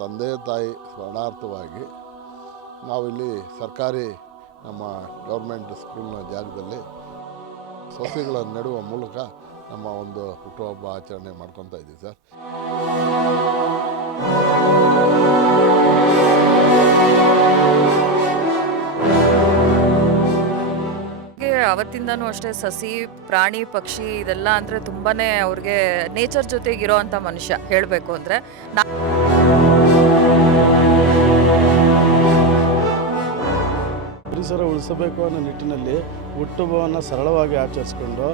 ತಂದೆ ತಾಯಿ ಸ್ಮರಣಾರ್ಥವಾಗಿ ನಾವಿಲ್ಲಿ ಸರ್ಕಾರಿ ನಮ್ಮ ಗೌರ್ಮೆಂಟ್ ಸ್ಕೂಲ್ನ ಜಾಗದಲ್ಲಿ ಸಸಿಗಳನ್ನು ನೆಡುವ ಮೂಲಕ ನಮ್ಮ ಒಂದು ಹುಟ್ಟುಹಬ್ಬ ಆಚರಣೆ ಮಾಡ್ಕೊತಾ ಇದ್ದೀವಿ ಸರ್. ಅವತ್ತಿಂದನೂ ಅಷ್ಟೇ ಸಸಿ ಪ್ರಾಣಿ ಪಕ್ಷಿ ಇದೆಲ್ಲ ಅಂದರೆ ತುಂಬಾ ಅವ್ರಿಗೆ ನೇಚರ್ ಜೊತೆಗಿರೋ ಅಂಥ ಮನುಷ್ಯ ಹೇಳಬೇಕು ಅಂದರೆ ನಾ ಪರಿಸರ ಉಳಿಸಬೇಕು ಅನ್ನೋ ನಿಟ್ಟಿನಲ್ಲಿ ಹುಟ್ಟುಹಬ್ಬವನ್ನು ಸರಳವಾಗಿ ಆಚರಿಸ್ಕೊಂಡು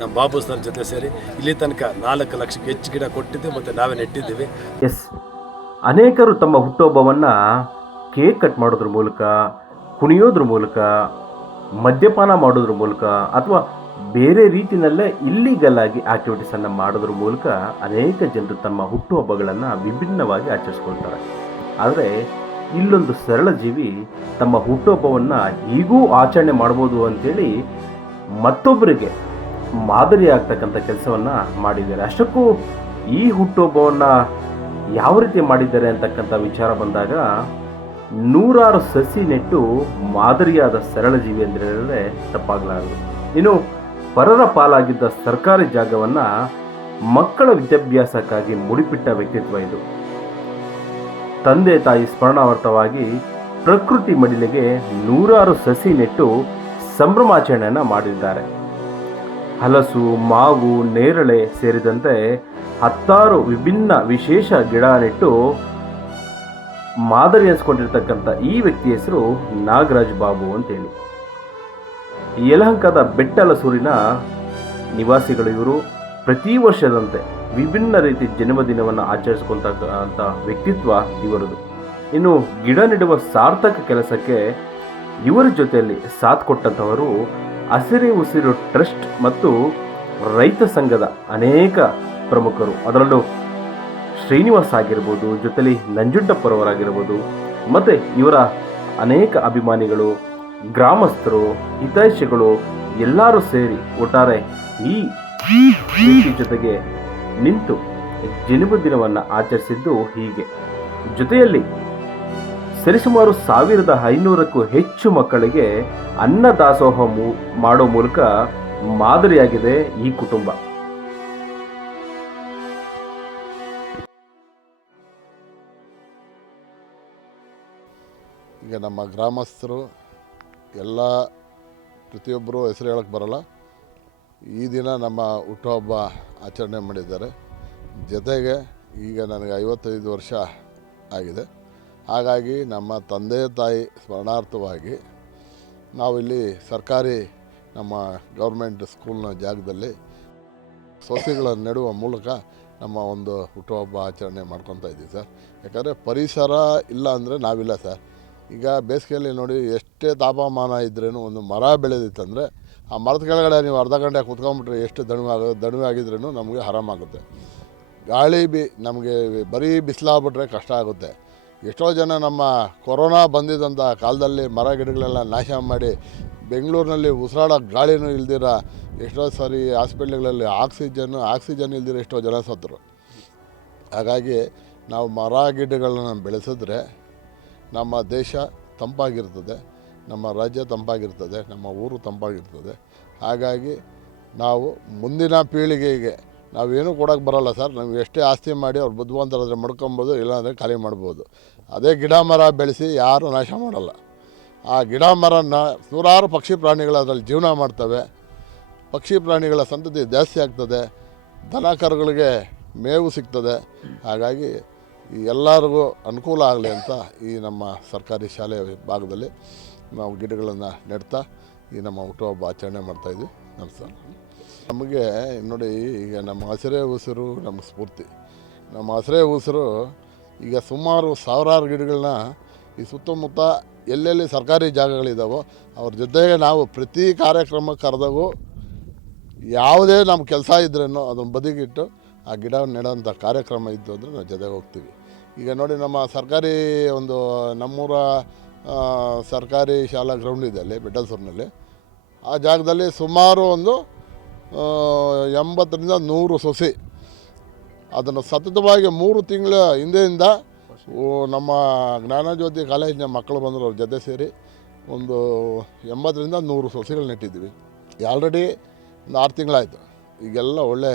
ನಮ್ಮ ಬಾಬು ಸರ್ ಜೊತೆ ಸೇರಿ ಇಲ್ಲಿ ತನಕ ನಾಲ್ಕು ಲಕ್ಷಕ್ಕೆ ಹೆಚ್ಚು ಗಿಡ ಕೊಟ್ಟಿದ್ದೀವಿ ಮತ್ತು ನಾವೇ ನೆಟ್ಟಿದ್ದೀವಿ. ಎಸ್ ಅನೇಕರು ತಮ್ಮ ಹುಟ್ಟುಹಬ್ಬವನ್ನು ಕೇಕ್ ಕಟ್ ಮಾಡೋದ್ರ ಮೂಲಕ ಕುಣಿಯೋದ್ರ ಮೂಲಕ ಮದ್ಯಪಾನ ಮಾಡೋದ್ರ ಮೂಲಕ ಅಥವಾ ಬೇರೆ ರೀತಿಯಲ್ಲೇ ಇಲ್ಲಿಗಲ್ ಆಗಿ ಆಕ್ಟಿವಿಟೀಸನ್ನು ಮಾಡೋದ್ರ ಮೂಲಕ ಅನೇಕ ಜನರು ತಮ್ಮ ಹುಟ್ಟುಹಬ್ಬಗಳನ್ನು ವಿಭಿನ್ನವಾಗಿ ಆಚರಿಸ್ಕೊಳ್ತಾರೆ. ಆದರೆ ಇಲ್ಲೊಂದು ಸರಳ ಜೀವಿ ತಮ್ಮ ಹುಟ್ಟುಹಬ್ಬವನ್ನು ಹೀಗೂ ಆಚರಣೆ ಮಾಡ್ಬೋದು ಅಂತೇಳಿ ಮತ್ತೊಬ್ಬರಿಗೆ ಮಾದರಿ ಆಗ್ತಕ್ಕಂಥ ಕೆಲಸವನ್ನು ಮಾಡಿದ್ದಾರೆ. ಅಷ್ಟಕ್ಕೂ ಈ ಹುಟ್ಟುಹಬ್ಬವನ್ನು ಯಾವ ರೀತಿ ಮಾಡಿದ್ದಾರೆ ಅಂತಕ್ಕಂಥ ವಿಚಾರ ಬಂದಾಗ ನೂರಾರು ಸಸಿ ನೆಟ್ಟು ಮಾದರಿಯಾದ ಸರಳ ಜೀವಿ ಅಂದರೆ ಹೇಳಿದ್ರೆ ತಪ್ಪಾಗಲಾರದು. ಇನ್ನು ಪರರ ಪಾಲಾಗಿದ್ದ ಸರ್ಕಾರಿ ಜಾಗವನ್ನು ಮಕ್ಕಳ ವಿದ್ಯಾಭ್ಯಾಸಕ್ಕಾಗಿ ಮುಡಿಪಿಟ್ಟ ವ್ಯಕ್ತಿತ್ವ ಇದು. ತಂದೆ ತಾಯಿ ಸ್ಮರಣಾರ್ಥವಾಗಿ ಪ್ರಕೃತಿ ಮಡಿಲಿಗೆ ನೂರಾರು ಸಸಿ ನೆಟ್ಟು ಸಂಭ್ರಮಾಚರಣೆಯನ್ನು ಮಾಡಿದ್ದಾರೆ. ಹಲಸು, ಮಾವು, ನೇರಳೆ ಸೇರಿದಂತೆ ಹತ್ತಾರು ವಿಭಿನ್ನ ವಿಶೇಷ ಗಿಡ ನೆಟ್ಟು ಮಾದರಿ ಅನಿಸ್ಕೊಂಡಿರ್ತಕ್ಕಂಥ ಈ ವ್ಯಕ್ತಿ ಹೆಸರು ನಾಗರಾಜ್ ಬಾಬು ಅಂತೇಳಿ. ಯಲಹಂಕದ ಬೆಟ್ಟಲಸೂರಿನ ನಿವಾಸಿಗಳು ಇವರು. ಪ್ರತಿ ವರ್ಷದಂತೆ ವಿಭಿನ್ನ ರೀತಿ ಜನ್ಮದಿನವನ್ನು ಆಚರಿಸ್ಕೊಂತಕ್ಕಂಥ ವ್ಯಕ್ತಿತ್ವ ಇವರದು. ಇನ್ನು ಗಿಡ ನೆಡುವ ಸಾರ್ಥಕ ಕೆಲಸಕ್ಕೆ ಇವರ ಜೊತೆಯಲ್ಲಿ ಸಾಥ್ ಕೊಟ್ಟಂಥವರು ಹಸಿರೇ ಉಸಿರು ಟ್ರಸ್ಟ್ ಮತ್ತು ರೈತ ಸಂಘದ ಅನೇಕ ಪ್ರಮುಖರು. ಅದರಲ್ಲೂ ಶ್ರೀನಿವಾಸ್ ಆಗಿರ್ಬೋದು, ಜೊತೆಲಿ ನಂಜುಂಡಪ್ಪರವರಾಗಿರ್ಬೋದು, ಮತ್ತು ಇವರ ಅನೇಕ ಅಭಿಮಾನಿಗಳು, ಗ್ರಾಮಸ್ಥರು, ಹಿತೈಷಿಗಳು ಎಲ್ಲರೂ ಸೇರಿ ಒಟ್ಟಾರೆ ಈ ವ್ಯಕ್ತಿ ಜೊತೆಗೆ ನಿಂತು ಜನ್ಮದಿನವನ್ನು ಆಚರಿಸಿದ್ದು ಹೀಗೆ. ಜೊತೆಯಲ್ಲಿ ಸರಿಸುಮಾರು ಸಾವಿರದ ಐನೂರಕ್ಕೂ ಹೆಚ್ಚು ಮಕ್ಕಳಿಗೆ ಅನ್ನ ದಾಸೋಹ ಮಾಡೋ ಮೂಲಕ ಮಾದರಿಯಾಗಿದೆ ಈ ಕುಟುಂಬ. ಈಗ ನಮ್ಮ ಗ್ರಾಮಸ್ಥರು ಎಲ್ಲ ಪ್ರತಿಯೊಬ್ಬರು ಹೆಸರು ಹೇಳಕ್ಕೆ ಬರಲ್ಲ. ಈ ದಿನ ನಮ್ಮ ಹುಟ್ಟುಹಬ್ಬ ಆಚರಣೆ ಮಾಡಿದ್ದಾರೆ. ಜೊತೆಗೆ ಈಗ ನನಗೆ ಐವತ್ತೈದು ವರ್ಷ ಆಗಿದೆ. ಹಾಗಾಗಿ ನಮ್ಮ ತಂದೆ ತಾಯಿ ಸ್ಮರಣಾರ್ಥವಾಗಿ ನಾವಿಲ್ಲಿ ಸರ್ಕಾರಿ ನಮ್ಮ ಗೌರ್ಮೆಂಟ್ ಸ್ಕೂಲ್ನ ಜಾಗದಲ್ಲಿ ಸಸಿಗಳನ್ನು ನೆಡುವ ಮೂಲಕ ನಮ್ಮ ಒಂದು ಹುಟ್ಟುಹಬ್ಬ ಆಚರಣೆ ಮಾಡ್ಕೊತಾ ಇದ್ದೀವಿ ಸರ್. ಯಾಕಂದರೆ ಪರಿಸರ ಇಲ್ಲ ಅಂದರೆ ನಾವಿಲ್ಲ ಸರ್. ಈಗ ಬೇಸಿಗೆಯಲ್ಲಿ ನೋಡಿ ಎಷ್ಟೇ ತಾಪಮಾನ ಇದ್ರೂ ಒಂದು ಮರ ಬೆಳೆದಿತ್ತಂದರೆ ಆ ಮರದ ಕೆಳಗಡೆ ನೀವು ಅರ್ಧ ಗಂಟೆ ಕುತ್ಕೊಂಡ್ಬಿಟ್ರೆ ಎಷ್ಟು ದಣಿವಾಗ ದಣಿವೆ ಆಗಿದ್ರೂ ನಮಗೆ ಆರಾಮಾಗುತ್ತೆ ಗಾಳಿ ಬಿ ನಮಗೆ ಬರೀ ಬಿಸಿಲಾಗ್ಬಿಟ್ರೆ ಕಷ್ಟ ಆಗುತ್ತೆ. ಎಷ್ಟೋ ಜನ ನಮ್ಮ ಕೊರೋನಾ ಬಂದಿದ್ದಂಥ ಕಾಲದಲ್ಲಿ ಮರ ಗಿಡಗಳೆಲ್ಲ ನಾಶ ಮಾಡಿ ಬೆಂಗಳೂರಿನಲ್ಲಿ ಉಸಿರಾಡೋ ಗಾಳಿನೂ ಇಲ್ದಿರ ಎಷ್ಟೋ ಸಾರಿ ಹಾಸ್ಪಿಟ್ಲ್ಗಳಲ್ಲಿ ಆಕ್ಸಿಜನ್ ಆಕ್ಸಿಜನ್ ಇಲ್ದಿರ ಎಷ್ಟೋ ಜನ ಸತ್ತರು. ಹಾಗಾಗಿ ನಾವು ಮರ ಗಿಡಗಳನ್ನ ಬೆಳೆಸಿದ್ರೆ ನಮ್ಮ ದೇಶ ತಂಪಾಗಿರ್ತದೆ, ನಮ್ಮ ರಾಜ್ಯ ತಂಪಾಗಿರ್ತದೆ, ನಮ್ಮ ಊರು ತಂಪಾಗಿರ್ತದೆ. ಹಾಗಾಗಿ ನಾವು ಮುಂದಿನ ಪೀಳಿಗೆಗೆ ನಾವೇನು ಕೊಡೋಕ್ಕೆ ಬರೋಲ್ಲ ಸರ್. ನಾವು ಎಷ್ಟೇ ಆಸ್ತಿ ಮಾಡಿ ಅವ್ರು ಬುದ್ಧಿವಂತರಾದರೆ ಮಡ್ಕೊಬೋದು, ಇಲ್ಲಾಂದರೆ ಖಾಲಿ ಮಾಡ್ಬೋದು. ಅದೇ ಗಿಡ ಮರ ಬೆಳೆಸಿ ಯಾರೂ ನಾಶ ಮಾಡಲ್ಲ. ಆ ಗಿಡ ಮರನ ನೂರಾರು ಪಕ್ಷಿ ಪ್ರಾಣಿಗಳು ಅದರಲ್ಲಿ ಜೀವನ ಮಾಡ್ತವೆ. ಪಕ್ಷಿ ಪ್ರಾಣಿಗಳ ಸಂತತಿ ಜಾಸ್ತಿ ಆಗ್ತದೆ. ದನ ಕರುಗಳಿಗೆ ಮೇವು ಸಿಗ್ತದೆ. ಹಾಗಾಗಿ ಈ ಎಲ್ಲರಿಗೂ ಅನುಕೂಲ ಆಗಲಿ ಅಂತ ಈ ನಮ್ಮ ಸರ್ಕಾರಿ ಶಾಲೆ ಭಾಗದಲ್ಲಿ ನಾವು ಗಿಡಗಳನ್ನು ನೆಡ್ತಾ ಈ ನಮ್ಮ ಹುಟ್ಟುಹಬ್ಬ ಆಚರಣೆ ಮಾಡ್ತಾಯಿದ್ವಿ ನಮಸ್ಕಾರ ನಮಗೆ ನೋಡಿ ಈಗ ನಮ್ಮ ಹಸಿರೇ ಉಸಿರು ನಮ್ಮ ಸ್ಫೂರ್ತಿ. ನಮ್ಮ ಹಸಿರೇ ಉಸಿರು ಈಗ ಸುಮಾರು ಸಾವಿರಾರು ಗಿಡಗಳನ್ನ ಈ ಸುತ್ತಮುತ್ತ ಎಲ್ಲೆಲ್ಲಿ ಸರ್ಕಾರಿ ಜಾಗಗಳಿದ್ದಾವೋ ಅವ್ರ ಜೊತೆಗೆ ನಾವು ಪ್ರತಿ ಕಾರ್ಯಕ್ರಮ ಕರೆದಾಗೂ ಯಾವುದೇ ನಮ್ಮ ಕೆಲಸ ಇದ್ರೂ ಅದನ್ನು ಬದಿಗಿಟ್ಟು ಆ ಗಿಡ ನೆಡೋಂಥ ಕಾರ್ಯಕ್ರಮ ಇದ್ದು ಅಂದರೆ ನಾವು ಜೊತೆಗೆ ಹೋಗ್ತೀವಿ. ಈಗ ನೋಡಿ ನಮ್ಮ ಸರ್ಕಾರಿ ಒಂದು ನಮ್ಮೂರ ಸರ್ಕಾರಿ ಶಾಲಾ ಗ್ರೌಂಡ್ ಇದೆ ಅಲ್ಲಿ ಬೆಟ್ಟಲ್ಸೂರಿನಲ್ಲಿ ಆ ಜಾಗದಲ್ಲಿ ಸುಮಾರು ಒಂದು ಎಂಬತ್ತರಿಂದ ನೂರು ಸೊಸೆ. ಅದನ್ನು ಸತತವಾಗಿ ಮೂರು ತಿಂಗಳ ಹಿಂದೆಯಿಂದ ನಮ್ಮ ಜ್ಞಾನಜ್ಯೋತಿ ಕಾಲೇಜಿನ ಮಕ್ಕಳು ಬಂದರು, ಅವ್ರ ಜೊತೆ ಸೇರಿ ಒಂದು ಎಂಬತ್ತರಿಂದ ನೂರು ಸಸಿಗಳು ನೆಟ್ಟಿದ್ವಿ ಆಲ್ರೆಡಿ ಒಂದು ಆರು ತಿಂಗಳಾಯಿತು. ಈಗೆಲ್ಲ ಒಳ್ಳೆ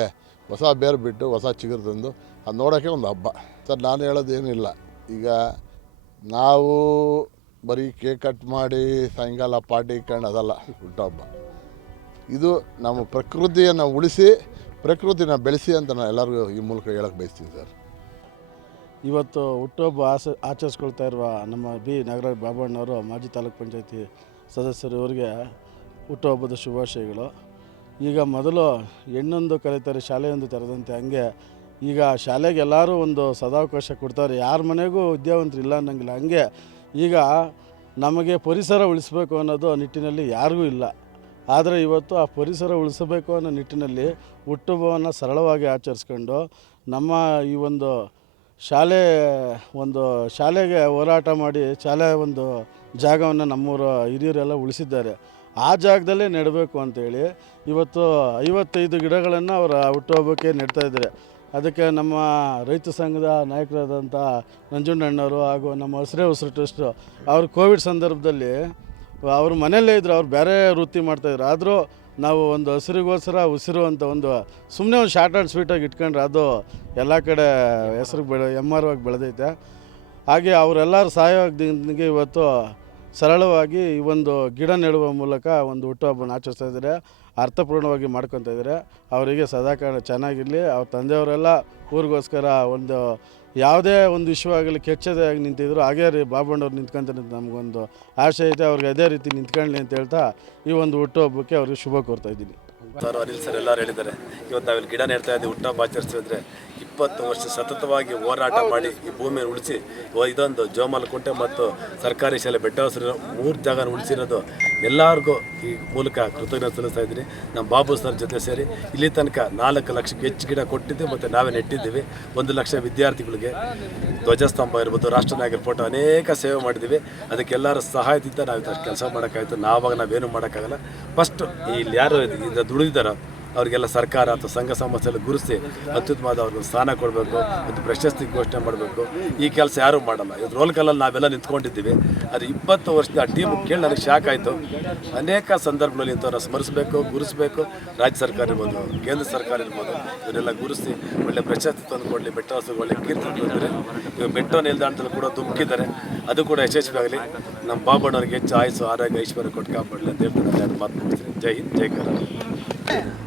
ಹೊಸ ಬೇರು ಬಿಟ್ಟು ಹೊಸ ಚಿಗುರು ತಂದು ಅದು ನೋಡೋಕ್ಕೆ ಒಂದು ಹಬ್ಬ. ಸರ್, ನಾನು ಹೇಳೋದೇನಿಲ್ಲ. ಈಗ ನಾವು ಬರೀ ಕೇಕ್ ಕಟ್ ಮಾಡಿ ಸಾಯಂಕಾಲ ಪಾರ್ಟಿ ಇಟ್ಕೊಂಡು ಅದಲ್ಲ ಹುಟ್ಟುಹಬ್ಬ ಇದು ನಮ್ಮ ಪ್ರಕೃತಿಯನ್ನು ಉಳಿಸಿ, ಪ್ರಕೃತಿನ ಬೆಳೆಸಿ ಅಂತ ನಾನು ಎಲ್ಲರಿಗೂ ಈ ಮೂಲಕ ಹೇಳಕ್ಕೆ ಬಯಸ್ತೀನಿ ಸರ್. ಇವತ್ತು ಹುಟ್ಟುಹಬ್ಬ ಆಸ ಆಚರಿಸ್ಕೊಳ್ತಾ ಇರುವ ನಮ್ಮ ಬಿ. ನಾಗರಾಜ್ ಬಾಬಣ್ಣವರು ಮಾಜಿ ತಾಲೂಕು ಪಂಚಾಯತಿ ಸದಸ್ಯರು, ಇವರಿಗೆ ಹುಟ್ಟುಹಬ್ಬದ ಶುಭಾಶಯಗಳು. ಈಗ ಮೊದಲು ಹೆಣ್ಣೊಂದು ಕಲಿತಾರೆ, ಶಾಲೆಯೊಂದು ತೆರೆದಂತೆ ಹಂಗೆ. ಈಗ ಶಾಲೆಗೆ ಎಲ್ಲರೂ ಒಂದು ಸದಾವಕಾಶ ಕೊಡ್ತಾರೆ. ಯಾರ ಮನೆಗೂ ವಿದ್ಯಾವಂತರು ಇಲ್ಲ ಅನ್ನೋಂಗಿಲ್ಲ, ಹಂಗೆ. ಈಗ ನಮಗೆ ಪರಿಸರ ಉಳಿಸಬೇಕು ಅನ್ನೋದು ನಿಟ್ಟಿನಲ್ಲಿ ಯಾರಿಗೂ ಇಲ್ಲ. ಆದರೆ ಇವತ್ತು ಆ ಪರಿಸರ ಉಳಿಸಬೇಕು ಅನ್ನೋ ನಿಟ್ಟಿನಲ್ಲಿ ಹುಟ್ಟುಹಬ್ಬವನ್ನು ಸರಳವಾಗಿ ಆಚರಿಸ್ಕೊಂಡು ನಮ್ಮ ಈ ಒಂದು ಶಾಲೆ, ಒಂದು ಶಾಲೆಗೆ ಹೋರಾಟ ಮಾಡಿ ಶಾಲೆ ಒಂದು ಜಾಗವನ್ನು ನಮ್ಮೂರ ಹಿರಿಯರೆಲ್ಲ ಉಳಿಸಿದ್ದಾರೆ. ಆ ಜಾಗದಲ್ಲೇ ನೆಡಬೇಕು ಅಂತೇಳಿ ಇವತ್ತು ಐವತ್ತೈದು ಗಿಡಗಳನ್ನು ಅವರು ಹುಟ್ಟುಹಬ್ಬಕ್ಕೆ ನೆಡ್ತಾ ಇದ್ದಾರೆ. ಅದಕ್ಕೆ ನಮ್ಮ ರೈತ ಸಂಘದ ನಾಯಕರಾದಂಥ ನಂಜುಂಡಣ್ಣವರು ಹಾಗೂ ನಮ್ಮ ಹಸಿರೇ ಉಸಿರು ಟ್ರಸ್ಟು ಅವರು ಕೋವಿಡ್ ಸಂದರ್ಭದಲ್ಲಿ ಅವ್ರ ಮನೆಯಲ್ಲೇ ಇದ್ದರು ಅವ್ರು ಬೇರೆ ವೃತ್ತಿ ಮಾಡ್ತಾಯಿದ್ರು ಆದರೂ ನಾವು ಒಂದು ಹಸಿರಿಗೋಸ್ಕರ ಉಸಿರು ಅಂತ ಒಂದು ಸುಮ್ಮನೆ ಒಂದು ಶಾರ್ಟ್ ಆ್ಯಂಡ್ ಸ್ವೀಟಾಗಿ ಇಟ್ಕೊಂಡ್ರೆ ಅದು ಎಲ್ಲ ಕಡೆ ಹೆಸರು ಬೆಳೆ ಎಮ್ಮರವಾಗಿ ಬೆಳೆದೈತೆ. ಹಾಗೆ ಅವರೆಲ್ಲರ ಸಹಯೋಗದೊಂದಿಗೆ ಇವತ್ತು ಸರಳವಾಗಿ ಈ ಒಂದು ಗಿಡ ನೆಡುವ ಮೂಲಕ ಒಂದು ಹುಟ್ಟುಹಬ್ಬನ ಆಚರಿಸ್ತಾ ಇದ್ದಾರೆ. ಅರ್ಥಪೂರ್ಣವಾಗಿ ಮಾಡ್ಕೊತಾ ಇದ್ದಾರೆ. ಅವರಿಗೆ ಸದಾಕಾಲ ಚೆನ್ನಾಗಿರಲಿ. ಅವ್ರ ತಂದೆಯವರೆಲ್ಲ ಊರಿಗೋಸ್ಕರ ಒಂದು ಯಾವುದೇ ಒಂದು ವಿಷಯ ಆಗಲಿ, ಕೆಚ್ಚದೇ ಆಗಿ ನಿಂತಿದ್ರು, ಹಾಗೇ ರೀ ಬಾಬಣ್ಣವ್ರು ನಿಂತ್ಕೊಂತಾರೆ ಅಂತ ನಮಗೊಂದು ಆಶೆ ಐತೆ. ಅವ್ರಿಗೆ ಅದೇ ರೀತಿ ನಿಂತ್ಕೊಳ್ಳಿ ಅಂತ ಹೇಳ್ತಾ ಈ ಒಂದು ಹುಟ್ಟುಹಬ್ಬಕ್ಕೆ ಅವ್ರಿಗೆ ಶುಭ ಕೋರ್ತಾ ಇದ್ದೀನಿ. ಸರ್, ಅನಿಲ್ ಸರ್ ಎಲ್ಲರೂ ಹೇಳಿದ್ದಾರೆ. ಇವತ್ತು ನಾವಿಲ್ಲಿ ಗಿಡ ನೆಡ್ತಾ ಇದ್ದೀವಿ ಹುಟ್ಟುಹಬ್ಬ ಆಚರಿಸಿದ್ರೆ ಇಪ್ಪತ್ತು ವರ್ಷ ಸತತವಾಗಿ ಹೋರಾಟ ಮಾಡಿ ಈ ಭೂಮಿಯನ್ನು ಉಳಿಸಿ ಇದೊಂದು ಜೋಮಾಲಕುಂಟೆ ಮತ್ತು ಸರ್ಕಾರಿ ಶಾಲೆ ಬೆಟ್ಟ ಹಸಿರು ಮೂರು ಜಾಗನ ಉಳಿಸಿರೋದು ಎಲ್ಲರಿಗೂ ಈ ಮೂಲಕ ಕೃತಜ್ಞತೆ ಸಲ್ಲಿಸ್ತಾ ಇದ್ದೀನಿ. ನಮ್ಮ ಬಾಬು ಸರ್ ಜೊತೆ ಸೇರಿ ಇಲ್ಲಿ ತನಕ ನಾಲ್ಕು ಲಕ್ಷಕ್ಕೆ ಹೆಚ್ಚು ಗಿಡ ಕೊಟ್ಟಿದ್ದೆ ಮತ್ತು ನಾವೇ ನೆಟ್ಟಿದ್ದೀವಿ. ಒಂದು ಲಕ್ಷ ವಿದ್ಯಾರ್ಥಿಗಳಿಗೆ ಧ್ವಜಸ್ತಂಭ ಇರ್ಬೋದು ರಾಷ್ಟ್ರ ನಾಯಕರ ಫೋಟೋ ಅನೇಕ ಸೇವೆ ಮಾಡಿದ್ದೀವಿ. ಅದಕ್ಕೆಲ್ಲರ ಸಹಾಯದಿಂದ ನಾವು ಕೆಲಸ ಮಾಡೋಕ್ಕಾಯ್ತು. ನಾವಾಗ ನಾವೇನು ಮಾಡೋಕ್ಕಾಗಲ್ಲ. ಫಸ್ಟ್ ಇಲ್ಲಿ ಯಾರು ಇದು ದುಡಿದಾರೋ ಅವರಿಗೆಲ್ಲ ಸರ್ಕಾರ ಅಥವಾ ಸಂಘ ಸಂಸ್ಥೆಯಲ್ಲಿ ಗುರುಸಿ ಅತ್ಯುತ್ತಮವಾದ ಅವ್ರಿಗೆ ಸ್ಥಾನ ಕೊಡಬೇಕು, ಒಂದು ಪ್ರಶಸ್ತಿ ಘೋಷಣೆ ಮಾಡಬೇಕು. ಈ ಕೆಲಸ ಯಾರೂ ಮಾಡಲ್ಲ. ಇದು ರೋಲ್ ಕಲ್ಲಲ್ಲಿ ನಾವೆಲ್ಲ ನಿಂತ್ಕೊಂಡಿದ್ದೀವಿ. ಅದು ಇಪ್ಪತ್ತು ವರ್ಷದ ಆ ಟೀಮ್ ಕೇಳಿ ನನಗೆ ಶಾಕ್ ಆಯಿತು. ಅನೇಕ ಸಂದರ್ಭಗಳಲ್ಲಿ ಇಂಥವ್ರನ್ನ ಸ್ಮರಿಸಬೇಕು, ಗುರುಸಬೇಕು. ರಾಜ್ಯ ಸರ್ಕಾರ ಇರ್ಬೋದು, ಕೇಂದ್ರ ಸರ್ಕಾರ ಇರ್ಬೋದು, ಇವರೆಲ್ಲ ಗುರುಸಿ ಒಳ್ಳೆ ಪ್ರಶಸ್ತಿ ತಂದು ಕೊಡಲಿ ಬೆಟ್ಟ ಹಸು ಒಳ್ಳೆ ಕೀರ್ತಿ ಬಂದರೆ ಇವಾಗ ಬೆಟ್ಟ ನಿಲ್ದಾಣದಲ್ಲಿ ಕೂಡ ತುಂಬಿದ್ದಾರೆ ಅದು ಕೂಡ ಯಶಸ್ವಿ ಆಗಲಿ. ನಮ್ಮ ಬಾಬಣ್ಣವ್ರಿಗೆ ಹೆಚ್ಚು ಆಯಸ್ಸು, ಆರೋಗ್ಯ, ಐಶ್ವರ್ಯ ಕೊಟ್ಟು ಅಂತ ಹೇಳ್ತಾರೆ ಮಾತು ಜೈ ಜೈ ಕರ್ನಾಟಕ.